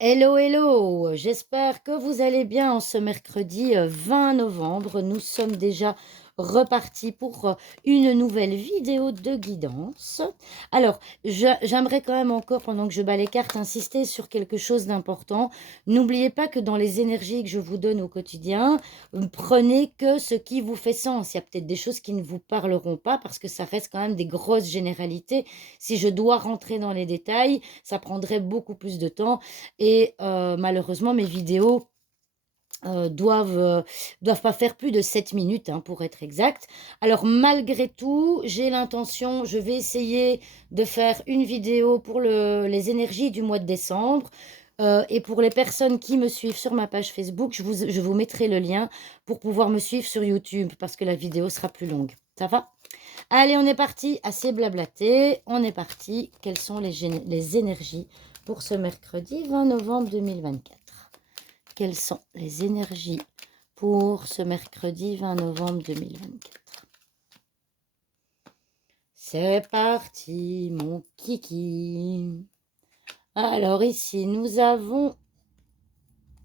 Hello, hello, j'espère que vous allez bien en ce mercredi 20 novembre. Nous sommes déjà repartis pour une nouvelle vidéo de guidance. Alors, j'aimerais quand même encore, pendant que je bats les cartes, insister sur quelque chose d'important. N'oubliez pas que dans les énergies que je vous donne au quotidien, prenez que ce qui vous fait sens. Il y a peut-être des choses qui ne vous parleront pas parce que ça reste quand même des grosses généralités. Si je dois rentrer dans les détails, ça prendrait beaucoup plus de temps. Et malheureusement, mes vidéos doivent pas faire plus de 7 minutes, hein, pour être exact. Alors, malgré tout, j'ai l'intention, je vais essayer de faire une vidéo pour les énergies du mois de décembre. Et pour les personnes qui me suivent sur ma page Facebook, je vous mettrai le lien pour pouvoir me suivre sur YouTube parce que la vidéo sera plus longue. Ça va? Allez, on est parti. Assez blablaté. On est parti. Quelles sont les énergies pour ce mercredi 20 novembre 2024? Quelles sont les énergies pour ce mercredi 20 novembre 2024? C'est parti, mon kiki. Alors ici, nous avons...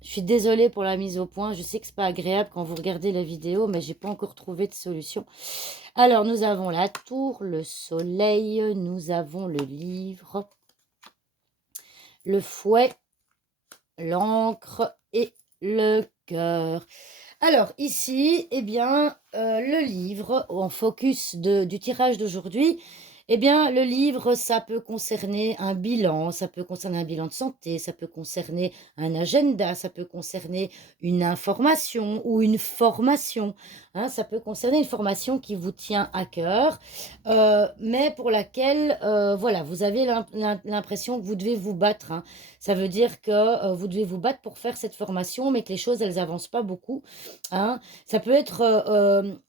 Je suis désolée pour la mise au point. Je sais que c'est pas agréable quand vous regardez la vidéo, mais j'ai pas encore trouvé de solution. Alors, nous avons la tour, le soleil, nous avons le livre, le fouet, l'encre et le cœur. Alors ici, eh bien, le livre, en focus du tirage d'aujourd'hui, eh bien, le livre, ça peut concerner un bilan, ça peut concerner un bilan de santé, ça peut concerner un agenda, ça peut concerner une information ou une formation, hein, ça peut concerner une formation qui vous tient à cœur, mais pour laquelle, voilà, vous avez l'impression que vous devez vous battre, hein. Ça veut dire que vous devez vous battre pour faire cette formation, mais que les choses, elles avancent pas beaucoup, hein. Ça peut être,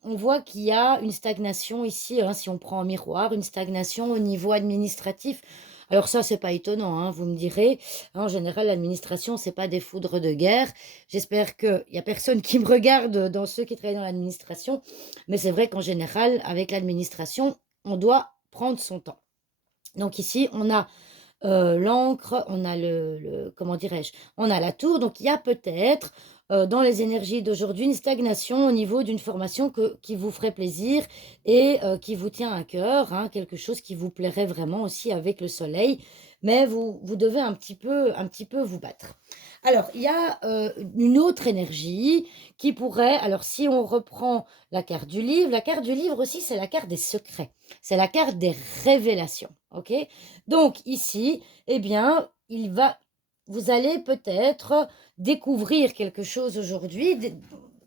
on voit qu'il y a une stagnation ici, hein, si on prend en miroir, une stagnation au niveau administratif. Alors ça, c'est pas étonnant, hein, vous me direz. En général, l'administration, c'est pas des foudres de guerre. J'espère qu'il y a personne qui me regarde dans ceux qui travaillent dans l'administration, mais c'est vrai qu'en général, avec l'administration, on doit prendre son temps. Donc ici, on a l'encre, on a comment dirais-je, on a la tour. Donc il y a peut-être dans les énergies d'aujourd'hui une stagnation au niveau d'une formation qui vous ferait plaisir et qui vous tient à cœur, hein, quelque chose qui vous plairait vraiment aussi avec le soleil, mais vous devez un petit peu vous battre. Alors, il y a une autre énergie qui pourrait, alors si on reprend la carte du livre aussi, c'est la carte des secrets, c'est la carte des révélations, ok? Donc ici, eh bien, vous allez peut-être découvrir quelque chose aujourd'hui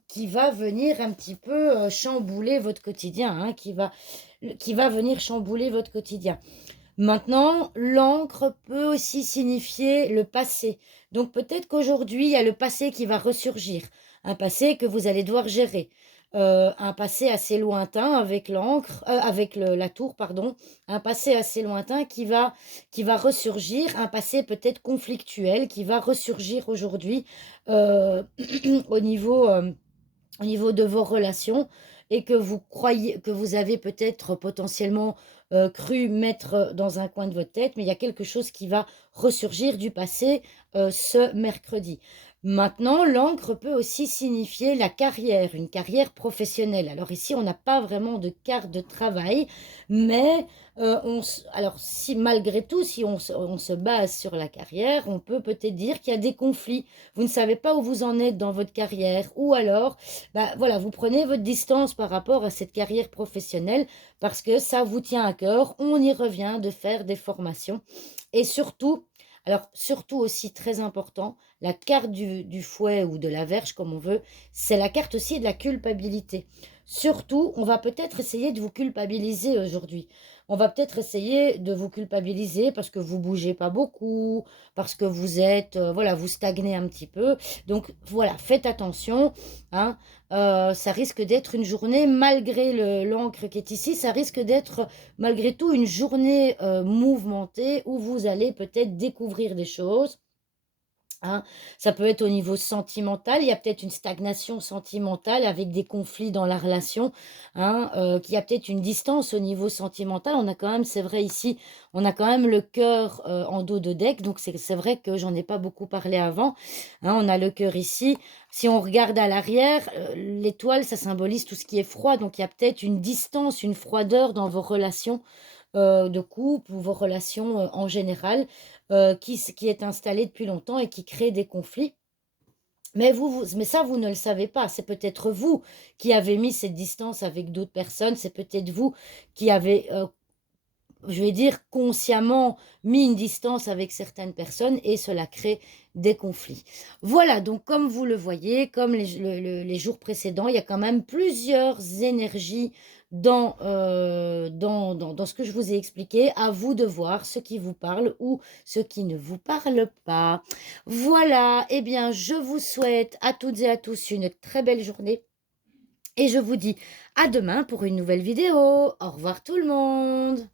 qui va venir un petit peu chambouler votre quotidien, hein, qui va venir chambouler votre quotidien. Maintenant, l'encre peut aussi signifier le passé. Donc peut-être qu'aujourd'hui, il y a le passé qui va ressurgir, un passé que vous allez devoir gérer. Un passé assez lointain avec l'encre, avec la tour, pardon, un passé assez lointain qui va ressurgir, un passé peut-être conflictuel qui va ressurgir aujourd'hui euh, au niveau, euh, au niveau de vos relations et que vous croyez que vous avez peut-être potentiellement cru mettre dans un coin de votre tête, mais il y a quelque chose qui va ressurgir du passé ce mercredi. Maintenant, l'encre peut aussi signifier la carrière, une carrière professionnelle. Alors ici, on n'a pas vraiment de carte de travail, mais alors si malgré tout, si on se base sur la carrière, on peut peut-être dire qu'il y a des conflits. Vous ne savez pas où vous en êtes dans votre carrière, ou alors bah, voilà, vous prenez votre distance par rapport à cette carrière professionnelle parce que ça vous tient à cœur. On y revient de faire des formations. Et surtout, alors surtout aussi très important, la carte du fouet ou de la verge, comme on veut, c'est la carte aussi de la culpabilité. Surtout, on va peut-être essayer de vous culpabiliser aujourd'hui. On va peut-être essayer de vous culpabiliser parce que vous bougez pas beaucoup, parce que vous êtes, voilà, vous stagnez un petit peu. Donc voilà, faites attention, hein. Ça risque d'être une journée, malgré l'encre qui est ici, ça risque d'être malgré tout une journée mouvementée où vous allez peut-être découvrir des choses, Hein. Ça peut être au niveau sentimental, il y a peut-être une stagnation sentimentale avec des conflits dans la relation, hein, qu'il y a peut-être une distance au niveau sentimental. On a quand même, c'est vrai ici, on a quand même le cœur en dos de deck, donc c'est vrai que j'en ai pas beaucoup parlé avant. Hein, on a le cœur ici. Si on regarde à l'arrière, l'étoile, ça symbolise tout ce qui est froid, donc il y a peut-être une distance, une froideur dans vos relations de couple ou vos relations en général qui est installée depuis longtemps et qui crée des conflits. Mais ça, vous ne le savez pas. C'est peut-être vous qui avez mis cette distance avec d'autres personnes. C'est peut-être vous qui avez, je vais dire, consciemment mis une distance avec certaines personnes et cela crée des conflits. Voilà, donc comme vous le voyez, comme les jours précédents, il y a quand même plusieurs énergies dans ce que je vous ai expliqué. À vous de voir ce qui vous parle ou ce qui ne vous parle pas. Voilà, eh bien, je vous souhaite à toutes et à tous une très belle journée et je vous dis à demain pour une nouvelle vidéo. Au revoir tout le monde.